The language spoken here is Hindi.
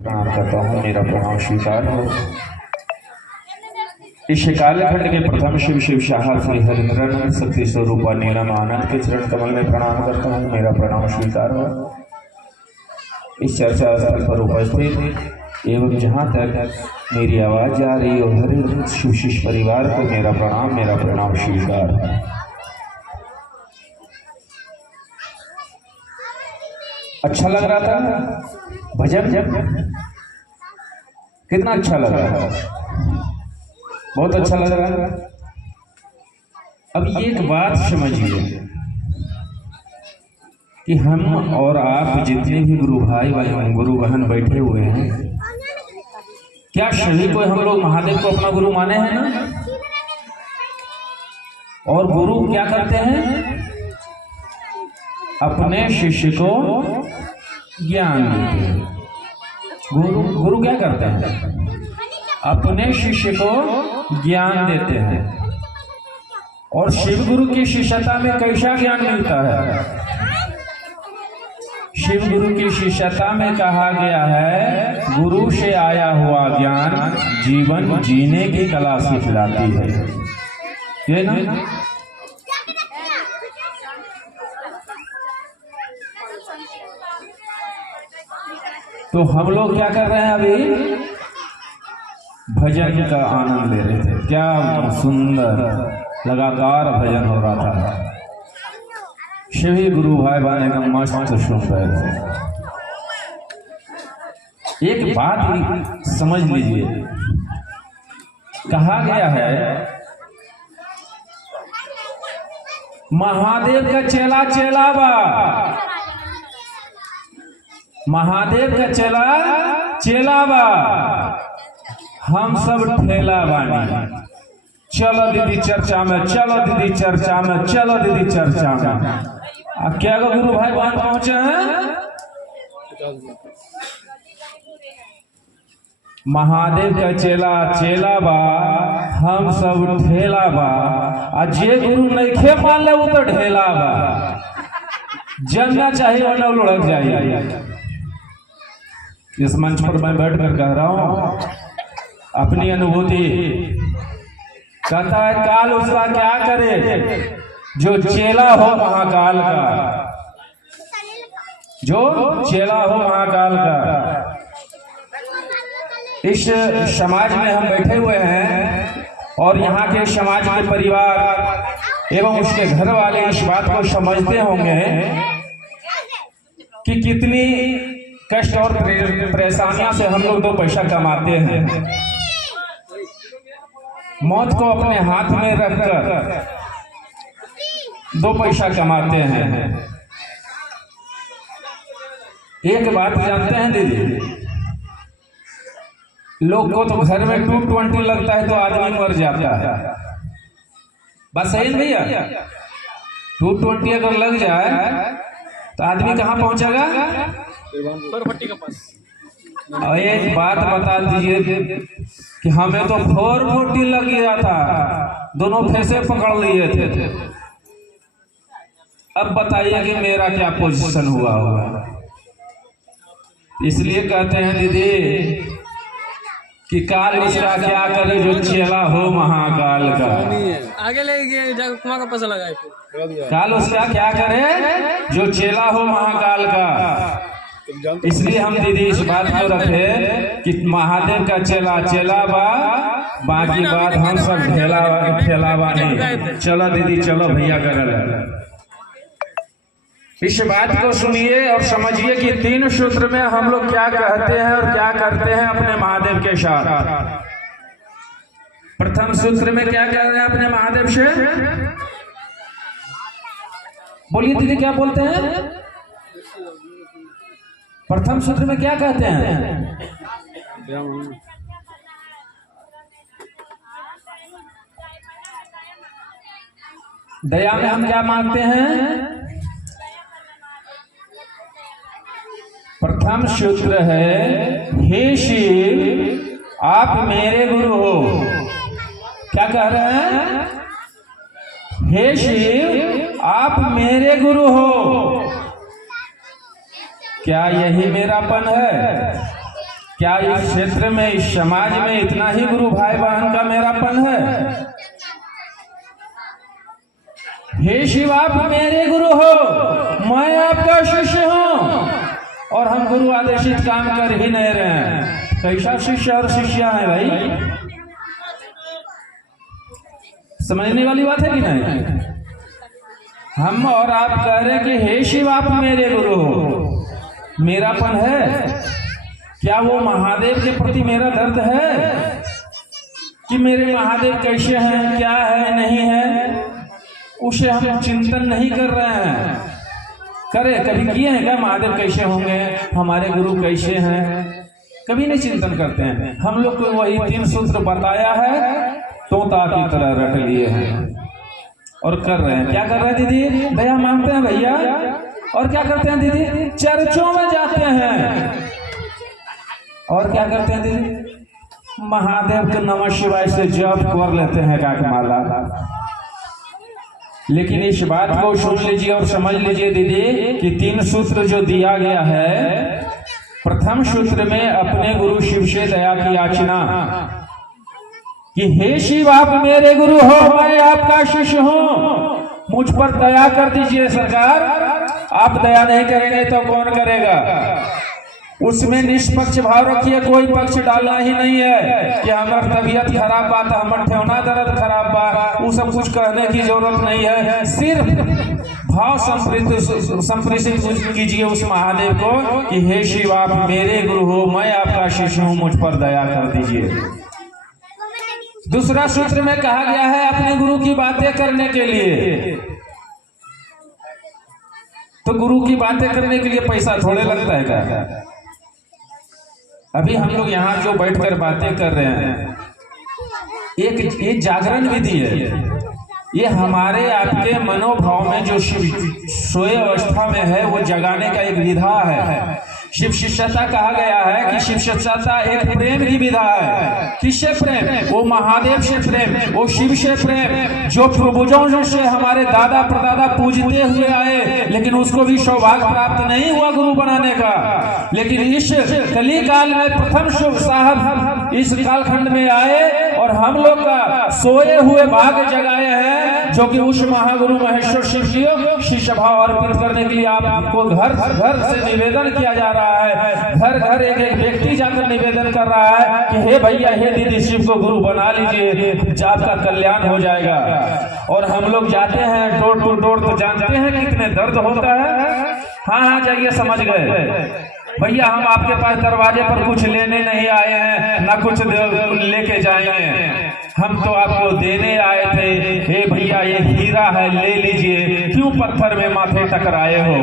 प्रणाम करता हूँ, मेरा प्रणाम स्वीकार हो। इस कालखंड के प्रथम शिव शिव शाह श्री हरिन्द्रानंद शक्ति स्वरूपा नीलम आनंद के चरण कमल में प्रणाम करता हूँ, मेरा प्रणाम स्वीकार हो। इस चर्चा स्थल पर उपस्थित एवं जहाँ तक मेरी आवाज जा रही हो हर एक शिव शिष्य परिवार को मेरा प्रणाम स्वीकार है। अच्छा लग रहा था भजन, कितना अच्छा लग रहा है, बहुत अच्छा लग रहा है। अब एक बात समझिए कि हम और आप जितने भी गुरु भाई गुरु बहन बैठे हुए हैं, क्या सभी को हम लोग महादेव को अपना गुरु माने हैं ना? और गुरु क्या करते हैं? अपने शिष्य को ज्ञान देते हैं। गुरु क्या करते हैं? अपने शिष्य को ज्ञान देते हैं। और शिव गुरु की शिष्यता में कैसा ज्ञान मिलता है? शिव गुरु की शिष्यता में कहा गया है, गुरु से आया हुआ ज्ञान जीवन जीने की कला सिखलाती है, ये ना? तो हम लोग क्या कर रहे हैं? अभी भजन का आनंद ले रहे थे। क्या सुंदर लगातार भजन हो रहा था, सभी गुरु भाई बहन का मस्त सुन रहे थे। एक बात ही समझ लीजिए, कहा गया है महादेव का चेला चेला बा, महादेव का चेला चेला बा, हम सब ठेला बानी। चलो दीदी चर्चा में, चलो दीदी चर्चा में, चलो दीदी चर्चा में। अब क्या गुरु भाई बहन पहुंचे हैं? महादेव का चेला चेला बा, हम सब ठेला बा। आज जे गुरु नहीं मान ले वो तो ढेला बा। जनना चाहिए वरना लुढ़क जाइए। इस मंच पर मैं बैठकर कह रहा हूं अपनी अनुभूति। कहता है काल उसका क्या करे जो चेला हो महाकाल का, जो चेला हो महाकाल का। इस समाज में हम बैठे हुए हैं और यहाँ के समाज के परिवार एवं उसके घर वाले इस बात को समझते होंगे कि कितनी कष्ट और परेशानियों से हम लोग दो पैसा कमाते हैं। मौत को अपने हाथ में रखकर दो पैसा कमाते हैं। एक बात जानते हैं दीदी, लोग को तो घर में 220 लगता है तो आदमी मर जाता है। बस सही भैया, 220 अगर लग जाए तो आदमी कहाँ पहुंचेगा? के पास। और एक बात बता दीजिए कि हमें तो 440 लग गया था, दोनों फैसे पकड़ लिए थे। अब बताइए कि मेरा क्या पोजीशन हुआ होगा। इसलिए कहते हैं दीदी कि काल उसका क्या करे जो चेला हो महाकाल का। आगे ले का पता लगा, काल उसका क्या करे जो चेला हो महाकाल का। इसलिए हम दीदी इस बात को रखे कि महादेव का चेला चेला बा, बाकी बात हम सब ठेला बानी। चलो दीदी चलो भैया कर। इस बात को सुनिए और समझिए कि 3 सूत्र में हम लोग क्या कहते हैं और क्या करते हैं अपने महादेव के साथ। प्रथम सूत्र में क्या कह रहे हैं अपने महादेव से? बोलिए दीदी क्या बोलते हैं? प्रथम सूत्र में क्या कहते हैं? दया में हम क्या मांगते हैं? प्रथम सूत्र है, हे शिव आप मेरे गुरु हो। क्या कह रहे हैं? हे शिव आप मेरे गुरु हो। क्या यही मेरापन है? क्या इस क्षेत्र में, इस समाज में इतना ही गुरु भाई बहन का मेरापन है? हे शिव, आप मेरे गुरु हो, मैं आपका शिष्य हूं और हम गुरु आदेशित काम कर ही नहीं रहे हैं। कैसा शिष्य और शिष्या है भाई? समझने वाली बात है कि नहीं? हम और आप कह रहे हैं कि हे शिव, आप मेरे गुरु हो, मेरापन है? क्या वो महादेव के प्रति मेरा दर्द है कि मेरे महादेव कैसे हैं, क्या है, नहीं है? उसे हम चिंतन नहीं कर रहे हैं। करे कभी किए हैं क्या? महादेव कैसे होंगे, हमारे गुरु कैसे हैं, कभी नहीं चिंतन करते हैं। हम लोग को वही 3 सूत्र बताया है, तोता की तरह रट लिए हैं और कर रहे हैं। क्या कर रहे हैं दीदी? दया मांगते हैं भैया। और क्या करते हैं दीदी? चर्चों में जाते हैं। और क्या करते हैं दीदी? महादेव के नमः शिवाय से जप कर लेते हैं गागमाला। लेकिन इस बात को सुन लीजिए और समझ लीजिए दीदी कि 3 सूत्र जो दिया गया है, प्रथम सूत्र में अपने गुरु शिव से दया की याचना कि हे शिव, आप मेरे गुरु हो, मैं आपका शिष्य हूं, मुझ पर दया कर दीजिए सरकार। आप दया नहीं करेंगे तो कौन करेगा? उसमें निष्पक्ष भाव रखिए, कोई पक्ष डालना ही नहीं है कि हमारी तबीयत खराब बा तो हमारे ठेवना दर्द खराब बा, वो सब कुछ कहने की जरूरत नहीं है। सिर्फ भाव संप्रेषित कीजिए उस महादेव को कि हे शिव, आप मेरे गुरु हो, मैं आपका शिष्य हूं, मुझ पर दया कर दीजिए। दूसरा सूत्र में कहा गया है अपने गुरु की बातें करने के लिए। तो गुरु की बातें करने के लिए पैसा थोड़े लगता है क्या? अभी हम लोग यहाँ जो बैठकर बातें कर रहे हैं, एक जागरण विधि है। ये हमारे आपके मनोभाव में जो शिव सोए अवस्था में है वो जगाने का एक विधा है। शिव शिष्यता कहा गया है कि शिव शिष्यता एक प्रेम की विधा है। किससे प्रेम? वो महादेव से प्रेम, वो शिव से प्रेम, जो पूर्वजों से हमारे दादा परदादा पूजते हुए आए, लेकिन उसको भी सौभाग्य प्राप्त नहीं हुआ गुरु बनाने का। लेकिन इस कली काल में प्रथम शिव साहब इस कालखंड में आए और हम लोग का सोए हुए भाग्य जगाए हैं, जो कि उस महागुरु महेश्वर शिव की शिष्य भाव अर्पित करने के लिए आपको घर घर से निवेदन किया जा रहा है। घर घर एक एक व्यक्ति जाकर निवेदन कर रहा है कि हे भैया, हे दीदी, शिव को गुरु बना लीजिए, आपका कल्याण हो जाएगा। और हम लोग जाते हैं डोर टू डोर, तो जानते हैं कितने दर्द होता है। हाँ, जाइए, समझ गए भैया, हम आपके पास दरवाजे पर कुछ लेने नहीं आए हैं, ना कुछ लेके जाएंगे, हम तो आपको देने आए थे। हे भैया, ये हीरा है, ले लीजिए, क्यों पत्थर में माथे टकराए हो?